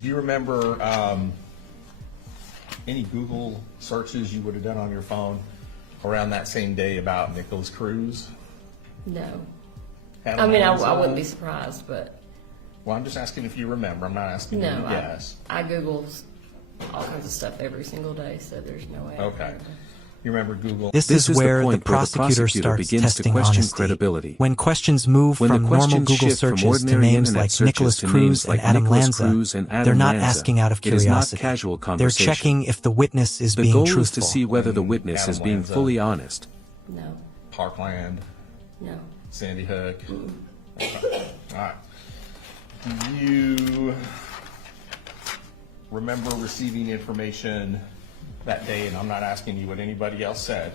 Do you remember any Google searches you would have done on your phone around that same day about Nicholas Cruz? No. Had I wouldn't be surprised, but Well, I'm just asking if you remember. I'm not asking you to guess. I Google all kinds of stuff every single day, so there's no way. Okay. You remember Google? This is where the prosecutor starts begins to testing question honesty. credibility. When questions move When the from normal questions Google shift from searches to ordinary names internet like searches Nicholas to Cruz names and like Adam Nicholas Cruz Lanza, and Adam they're not Lanza, asking out of it is not curiosity. casual They're conversation. checking if the witness is The being goal truthful. is to see whether the witness Adam is being Lanza. fully honest. No. Parkland, No. Sandy Hook. Okay. All right. Do you remember receiving information that day? And I'm not asking you what anybody else said,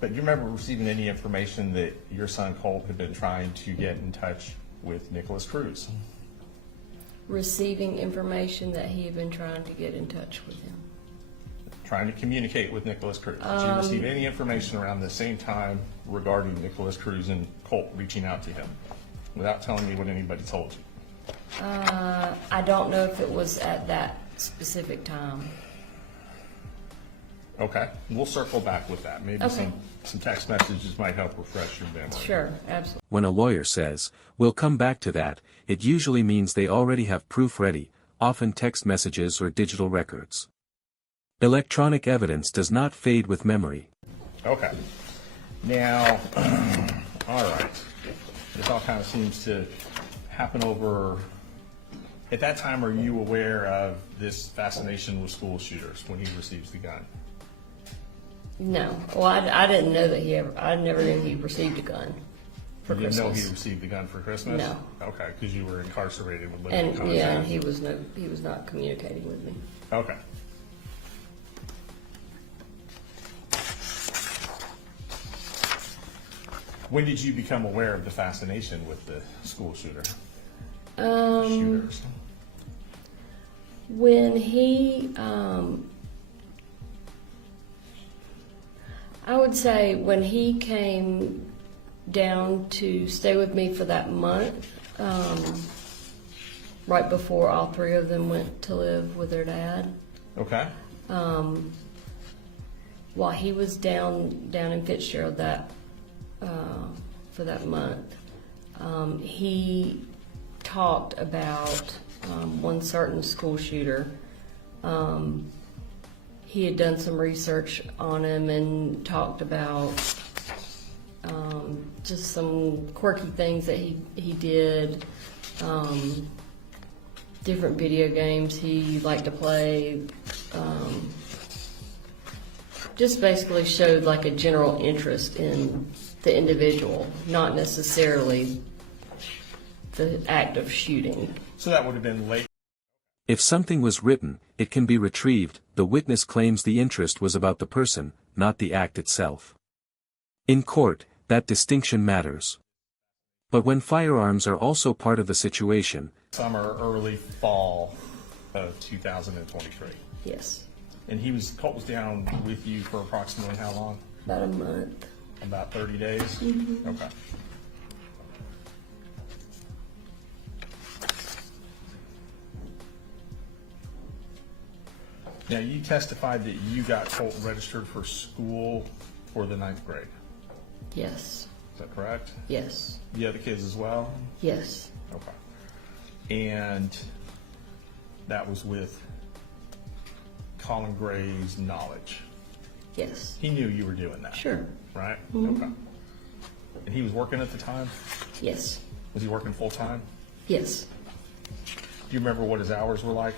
but do you remember receiving any information that your son Colt had been trying to get in touch with Nicholas Cruz? Receiving information that he had been trying to get in touch with him. Trying to communicate with Nicholas Cruz. Did you receive any information around the same time regarding Nicholas Cruz and Colt reaching out to him without telling me what anybody told you? I don't know if it was at that specific time. Okay, we'll circle back with that. Maybe Okay. some text messages might help refresh your memory. Sure, absolutely. When a lawyer says, "We'll come back to that," it usually means they already have proof ready, often text messages or digital records. Electronic evidence does not fade with memory. Okay. Now, all right. This all kind of seems to happen over. At that time, are you aware of this fascination with school shooters when he receives the gun? No. Well, I didn't know that I never knew he received a gun for You didn't know Christmas. he received the gun for Christmas? No. Okay, because you were incarcerated with limited And contact. yeah, he was not communicating with me. Okay. When did you become aware of the fascination with the school shooters? When he, I would say when he came down to stay with me for that month, right before all three of them went to live with their dad, Okay. while he was down in Fitzgerald for that month, he talked about one certain school shooter. He had done some research on him and talked about just some quirky things that he did, different video games he liked to play, just basically showed like a general interest in the individual, not necessarily the act of shooting. So that would have been late. If something was written, it can be retrieved. The witness claims the interest was about the person, not the act itself. In court, that distinction matters. But when firearms are also part of the situation, Summer, early fall of 2023. Yes, And Colt was down with you for approximately how long? about a month. About 30 days? Mm-hmm. Okay. Now, you testified that you got Colt registered for school for the 9th grade. Yes, Is that correct? yes, The other kids as well? yes, Okay. And that was with Colin Gray's knowledge. yes. He knew you were doing that. Sure. Right? Mhm. Okay. And he was working at the time? Yes, Was he working full time? yes. Do you remember what his hours were like?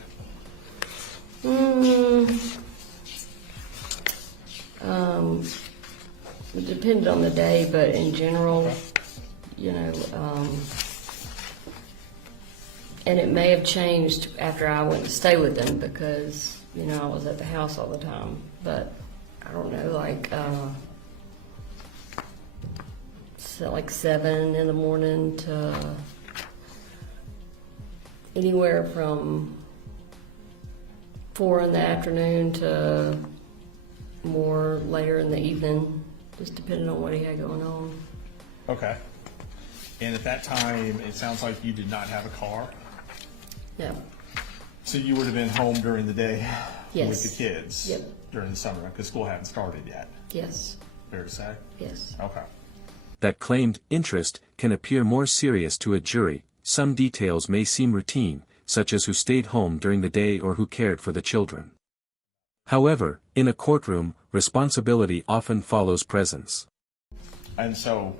It depended on the day, but in general, and it may have changed after I went to stay with them because, I was at the house all the time, but I don't know, like 7 in the morning to anywhere from 4 in the afternoon to more later in the evening, just depending on what he had going on. Okay. And at that time, it sounds like you did not have a car. No, So you would have been home during the day Yes. with the kids? Yep. During the summer, because school hadn't started yet, Yes, fair to say? yes. Okay. That claimed interest can appear more serious to a jury. Some details may seem routine, such as who stayed home during the day or who cared for the children. However, in a courtroom, responsibility often follows presence. And so,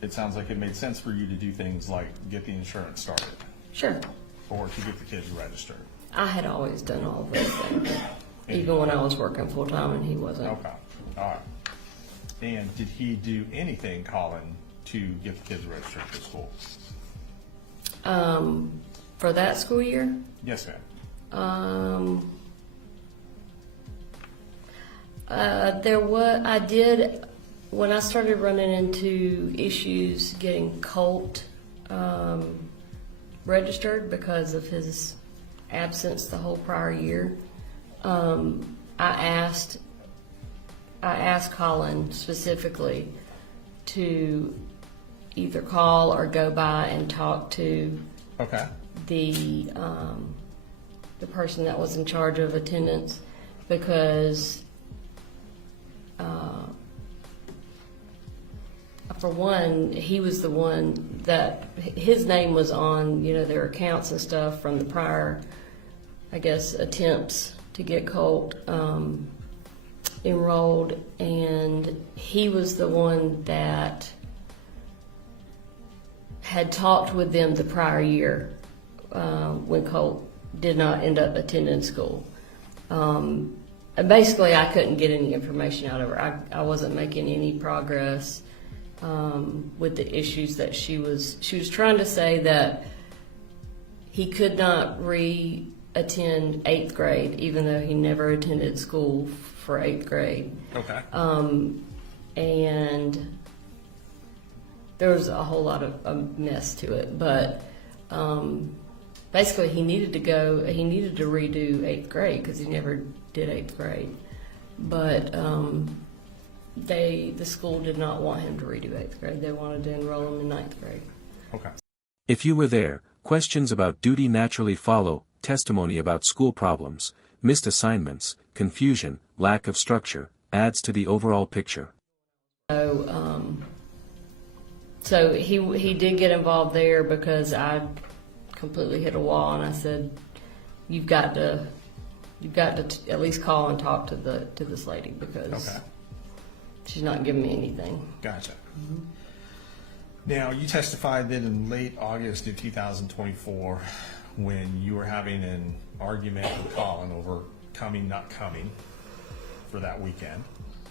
it sounds like it made sense for you to do things like get the insurance started, Sure. or to get the kids registered. I had always done all of those things, even when I was working full-time and he wasn't. Okay, all right. And did he do anything, Colin, to get the kids registered for school? For that school year, Yes, ma'am. I did, when I started running into issues getting Colt registered because of his absence the whole prior year, I asked Colin specifically to either call or go by and talk to Okay, the person that was in charge of attendance, because for one, he was the one that his name was on, their accounts and stuff from the prior, I guess, attempts to get Colt enrolled, and he was the one that had talked with them the prior year when Colt did not end up attending school. And basically, I couldn't get any information out of her. I wasn't making any progress with the issues that she was trying to say that he could not re-attend 8th grade, even though he never attended school for 8th grade. okay. And there was a whole lot of a mess to it, but basically he needed to redo 8th grade because he never did 8th grade. But the school did not want him to redo 8th grade. They wanted to enroll him in 9th grade. Okay. If you were there, questions about duty naturally follow, testimony about school problems, missed assignments, confusion, lack of structure, adds to the overall picture. So he did get involved there because I completely hit a wall, and I said, "You've got to at least call and talk to this lady because Okay. she's not giving me anything." Gotcha. Now, you testified that in late August of 2024, when you were having an argument with Colin over coming, not coming for that weekend.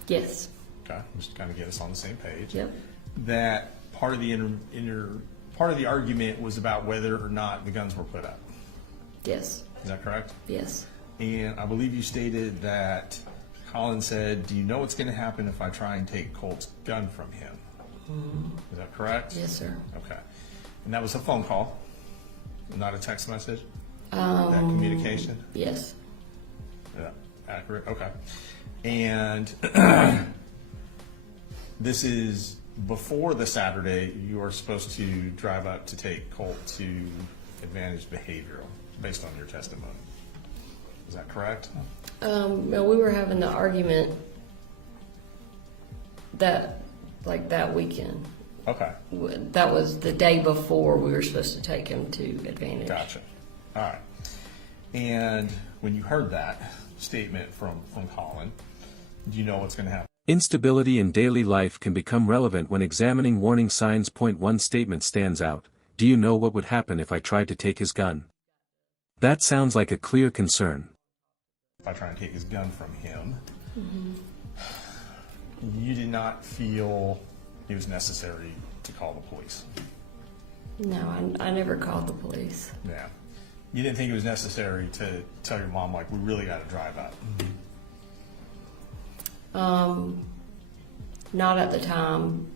Yes. Okay, just to kind of get us on the same page. Yep. That part of the part of the argument was about whether or not the guns were put up. Yes. Is that correct? Yes. And I believe you stated that Colin said, "Do you know what's going to happen if I try and take Colt's gun from him?" Is that correct? Yes, sir. Okay. And that was a phone call, not a text message? That communication? Yes. Yeah, accurate, okay. And this is before the Saturday you are supposed to drive up to take Colt to Advantage Behavioral, based on your testimony. Is that correct? No, we were having the argument that weekend. Okay, That was the day before we were supposed to take him to Advantage. gotcha. All right. And when you heard that statement from Colin, do you know what's going to happen? Instability in daily life can become relevant when examining warning signs. Point 1 statement stands out. Do you know what would happen if I tried to take his gun? That sounds like a clear concern. If I try and take his gun from him, you did not feel it was necessary to call the police. No, I never called the police. Yeah. You didn't think it was necessary to tell your mom, like, we really got to drive up. Not at the time,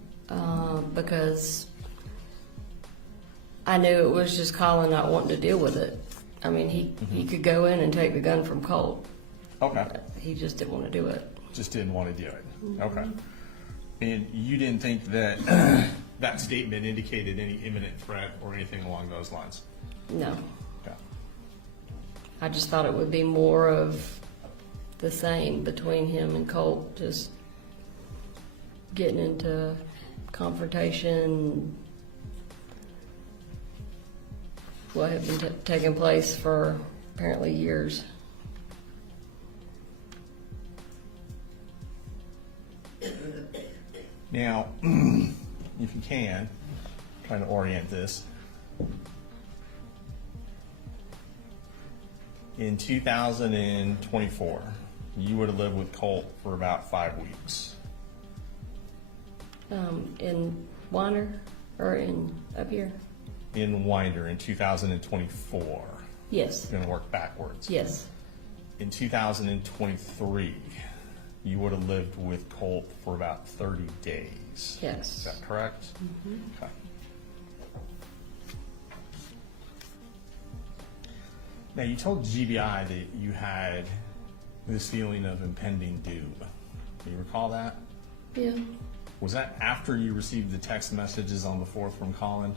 because I knew it was just Colin not wanting to deal with it. I mean, he could go in and take the gun from Colt. Okay. He just didn't want to do it. Just didn't want to do it. Okay. And you didn't think that that statement indicated any imminent threat or anything along those lines? No. Okay. I just thought it would be more of the same between him and Colt, just getting into confrontation, what had been taking place for apparently years. Now, if you can, trying to orient this. In 2024, you would have lived with Colt for about 5 weeks. In Weiner or in up here? In Winder in 2024. Yes. Going to work backwards. Yes. In 2023, you would have lived with Colt for about 30 days. Yes. Is that correct? Okay. Now, you told GBI that you had this feeling of impending doom. Do you recall that? Yeah. Was that after you received the text messages on the 4th from Colin?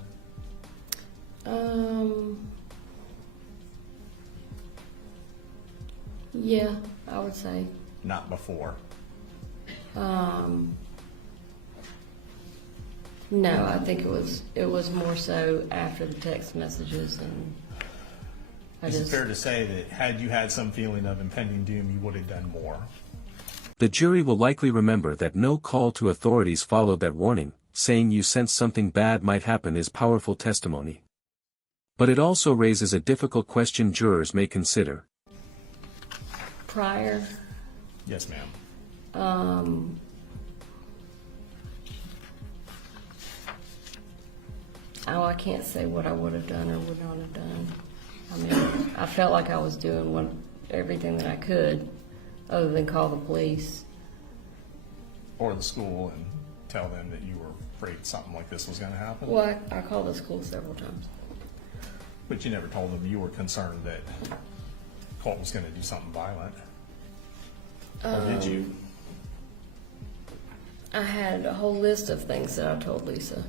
Yeah, I would say. Not before. No, I think it was more so after the text messages, and Is it fair to say that had you had some feeling of impending doom, you would have done more? The jury will likely remember that no call to authorities followed that warning. Saying you sense something bad might happen is powerful testimony. But it also raises a difficult question jurors may consider. prior. Yes, ma'am. Oh, I can't say what I would have done or would not have done. I mean, I felt like I was doing everything that I could, other than call the police. Or the school and tell them that you were afraid something like this was going to happen? Well, I called the school several times. But you never told them you were concerned that Colt was going to do something violent? Or did you? I had a whole list of things that I told Lisa.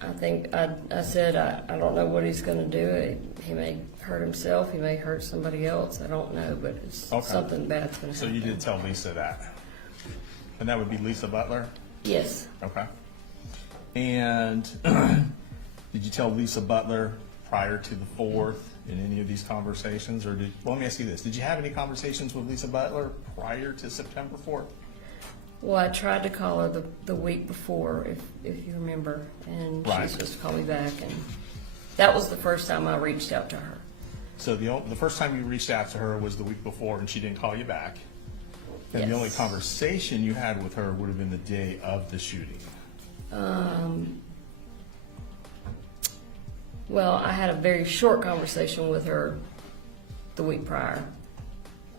I think I said, I don't know what he's going to do. He may hurt himself. He may hurt somebody else. I don't know, but it's Okay. something bad's going to So happen. you did tell Lisa that? And that would be Lisa Butler? Yes. Okay. And did you tell Lisa Butler prior to the 4th in any of these conversations? Or well, let me ask you this. Did you have any conversations with Lisa Butler prior to September 4th? Well, I tried to call her the week before, if you remember, and she Right. was supposed to call me back, and that was the first time I reached out to her. So the first time you reached out to her was the week before, and she didn't call you back. And the only Yes. conversation you had with her would have been the day of the shooting. Well, I had a very short conversation with her the week prior.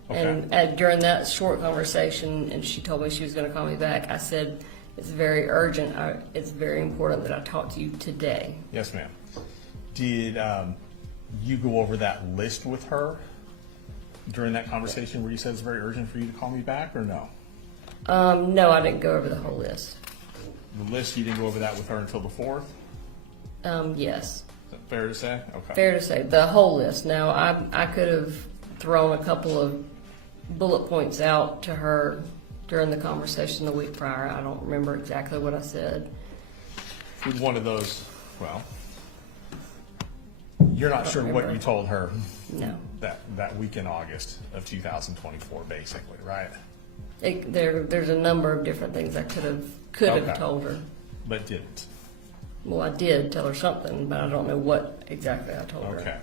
Okay. And during that short conversation, and she told me she was going to call me back, I said, it's very urgent. It's very important that I talk to you today. Yes, ma'am. Did you go over that list with her during that conversation where you said it's very urgent for you to call me back, or no? No, I didn't go over the whole list. The list, you didn't go over that with her until the 4th? Yes. Is that fair to say? Okay. Fair to say, the whole list. Now, I could have thrown a couple of bullet points out to her during the conversation the week prior. I don't remember exactly what I said. With one of those, well, you're not sure what you told her No. that week in August of 2024, basically, right? There's a number of different things I could Okay. have told her. But didn't. Well, I did tell her something, but I don't know what exactly I told her. Okay.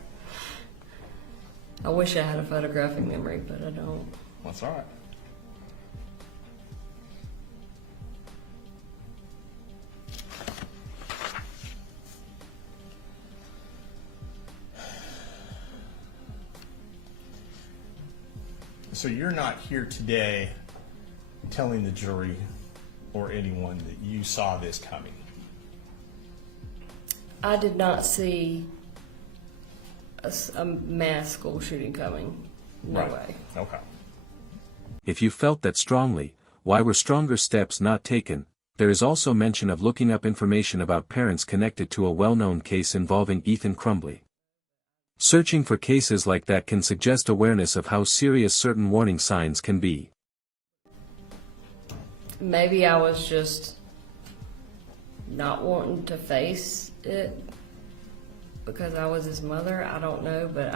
I wish I had a photographic memory, but I don't. That's all right. So you're not here today telling the jury or anyone that you saw this coming? I did not see a mass school shooting coming. No Right. way. Okay. If you felt that strongly, why were stronger steps not taken? There is also mention of looking up information about parents connected to a well-known case involving Ethan Crumbley. Searching for cases like that can suggest awareness of how serious certain warning signs can be. Maybe I was just not wanting to face it because I was his mother. I don't know, but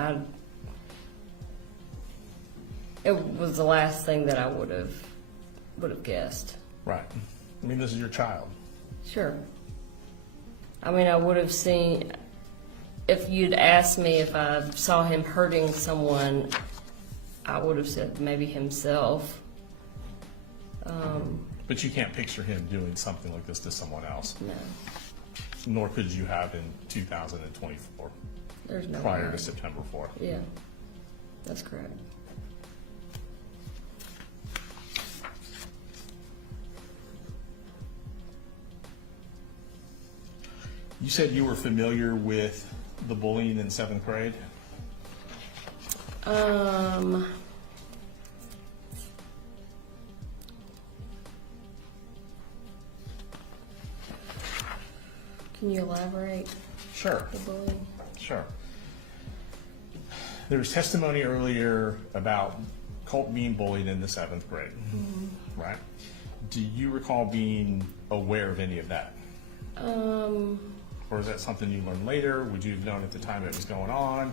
it was the last thing that I would have guessed. Right. I mean, this is your child. Sure. I mean, I would have seen, if you'd asked me if I saw him hurting someone, I would have said maybe himself. But you can't picture him doing something like this to someone else, No, nor could you have in 2024, there's no prior way. to September 4th. Yeah, that's correct. You said you were familiar with the bullying in 7th grade? Can you elaborate Sure, the bullying? sure. There was testimony earlier about Colt being bullied in the 7th grade, right? Do you recall being aware of any of that? Or is that something you learned later? Would you have known at the time it was going on?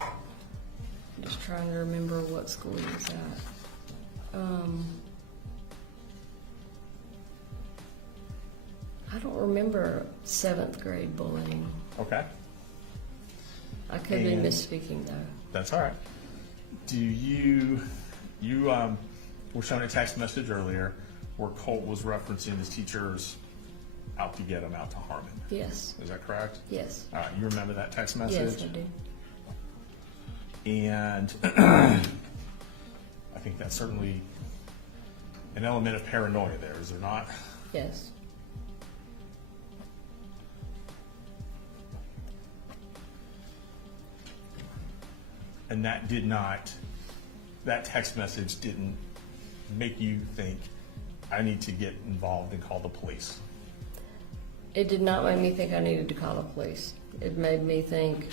I'm just trying to remember what school he was at. I don't remember 7th grade bullying. Okay, I could be And- misspeaking though. that's all right. Do you were shown a text message earlier where Colt was referencing his teachers out to get him, out to harm him. Yes, Is that correct? yes, All right, you remember that text yes, message? I do. And I think that's certainly an element of paranoia there, is there not? Yes. And that that text message didn't make you think, I need to get involved and call the police. It did not make me think I needed to call the police. It made me think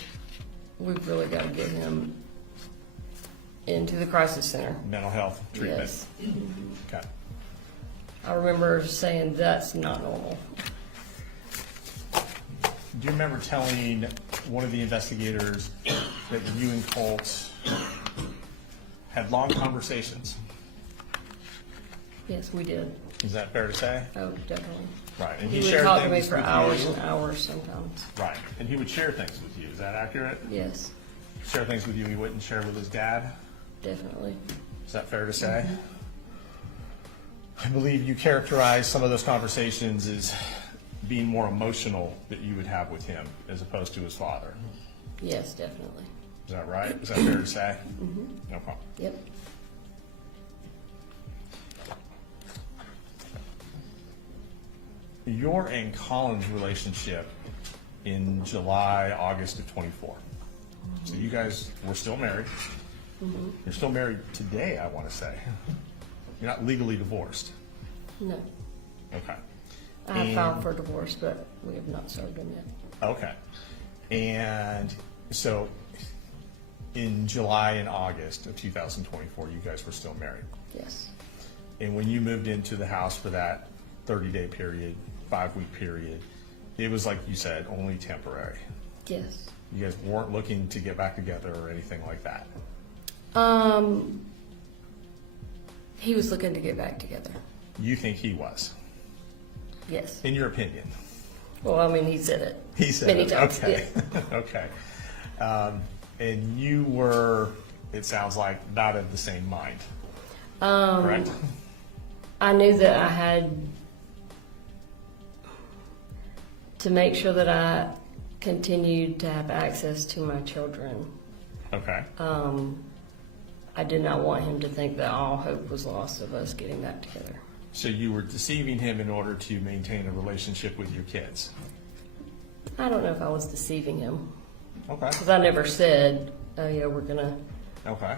we've really got to get him into the crisis center. Mental health treatment. Yes. Okay. I remember saying that's not normal. Do you remember telling one of the investigators that you and Colt had long conversations? Yes, we did. Is that fair to say? Oh, definitely. Right. And He he would shared talk to me things for with hours you. and hours sometimes. Right. And he would share things with you. Is that accurate? Yes, Share things with you he wouldn't share with his dad? definitely. Is that fair to say? I believe you characterized some of those conversations as being more emotional that you would have with him as opposed to his father. Yes, definitely. Is that right? Is that fair to say? No problem. Yep. Your and Colin's relationship in July, August of 24. So you guys were still married. You're still married today, I want to say. You're not legally divorced. No. Okay. I have filed for divorce, but we have not served him yet. Okay. And so in July and August of 2024, you guys were still married. Yes. And when you moved into the house for that 30-day period, 5-week period, it was like you said, only temporary. Yes. You guys weren't looking to get back together or anything like that. He was looking to get back together. You think he was, Yes. in your opinion. Well, I mean, he said it. He said many it. times. Okay. Yeah. Okay. And you were, it sounds like, not of the same mind. Correct? I knew that I had to make sure that I continued to have access to my children. Okay. I did not want him to think that all hope was lost of us getting back together. So you were deceiving him in order to maintain a relationship with your kids. I don't know if I was deceiving him, Okay. because I never said, oh yeah, we're gonna Okay.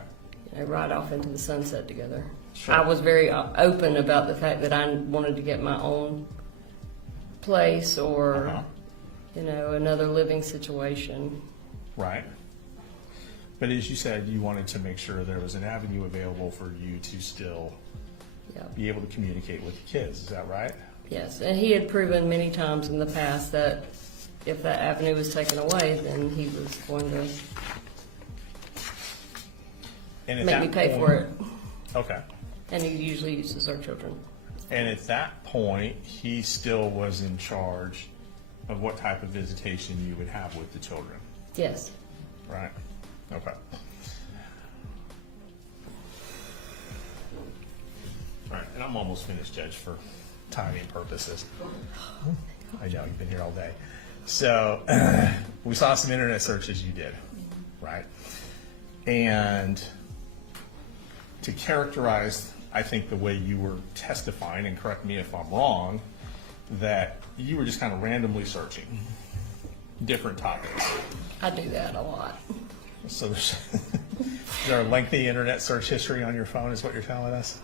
ride off into the sunset together. Sure. I was very open about the fact that I wanted to get my own place or another living situation. Right. But as you said, you wanted to make sure there was an avenue available for you to still Yeah. be able to communicate with the kids. Is that right? Yes, and he had proven many times in the past that if that avenue was taken away, then he was going to And at make me that pay for it. point- Okay. And he usually uses our children. And at that point, he still was in charge of what type of visitation you would have with the children, Yes. right? Okay. All right, and I'm almost finished, Judge, for timing purposes. I know, you've been here all day. So, we saw some internet searches you did, right? And to characterize, I think, the way you were testifying, and correct me if I'm wrong, that you were just kind of randomly searching different topics. I do that a lot. So there's, is there a lengthy internet search history on your phone, is what you're telling us?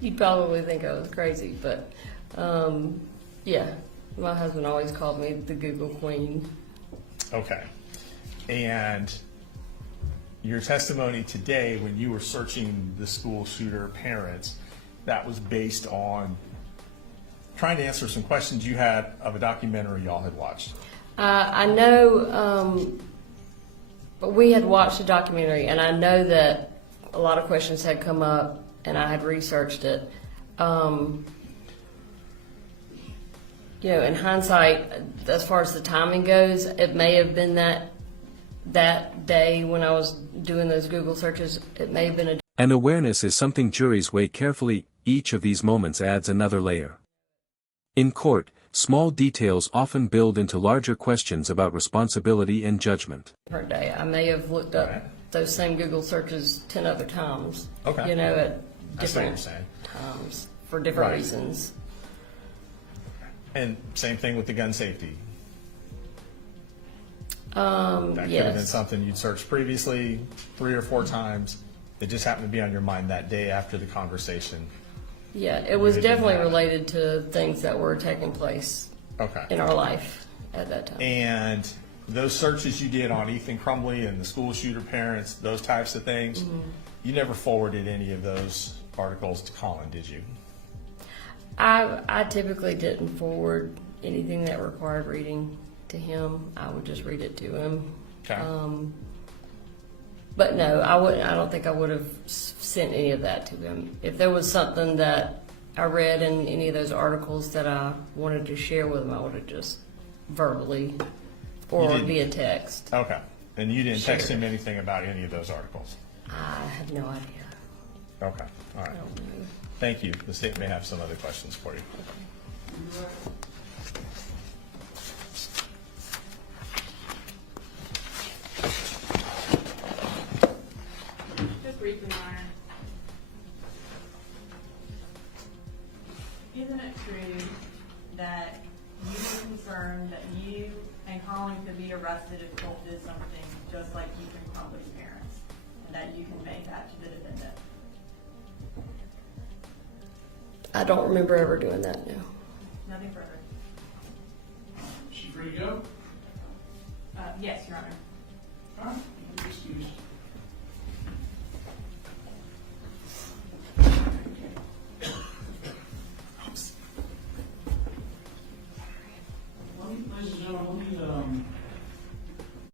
You'd probably think I was crazy, but yeah, my husband always called me the Google Queen. Okay. And your testimony today, when you were searching the school shooter parents, that was based on trying to answer some questions you had of a documentary y'all had watched. I know, but we had watched a documentary, and I know that a lot of questions had come up, and I had researched it. In hindsight, as far as the timing goes, it may have been that day when I was doing those Google searches. It may have been a. And awareness is something juries weigh carefully. Each of these moments adds another layer. In court, small details often build into larger questions about responsibility and judgment. Per day, I may have looked up those same Google searches 10 other times. Okay. At I see what you're different saying. times for different Right. reasons. And same thing with the gun safety. That could have been Yes. something you'd searched previously 3 or 4 times. It just happened to be on your mind that day after the conversation. Yeah, it was You didn't definitely have it. related to things that were taking place Okay. in our life at that time. And those searches you did on Ethan Crumbley and the school shooter parents, those types of things, you never forwarded any of those articles to Colin, did you? I typically didn't forward anything that required reading to him. I would just read it to him. Okay. But no, I don't think I would have sent any of that to him. If there was something that I read in any of those articles that I wanted to share with him, I would have just verbally or didn't? via text. Okay. And you didn't text Sure. him anything about any of those articles? I have no idea. Okay. All right. I don't know. Thank you. The state may have some other questions for you. Just briefly, Ryan. Isn't it true that you were concerned that you and Colin could be arrested if Colt did something just like Ethan Crumbley's parents, and that you conveyed that to the defendant? I don't remember ever doing that, no. Nothing further. She free to go? Yes, Your Honor. All right, excused.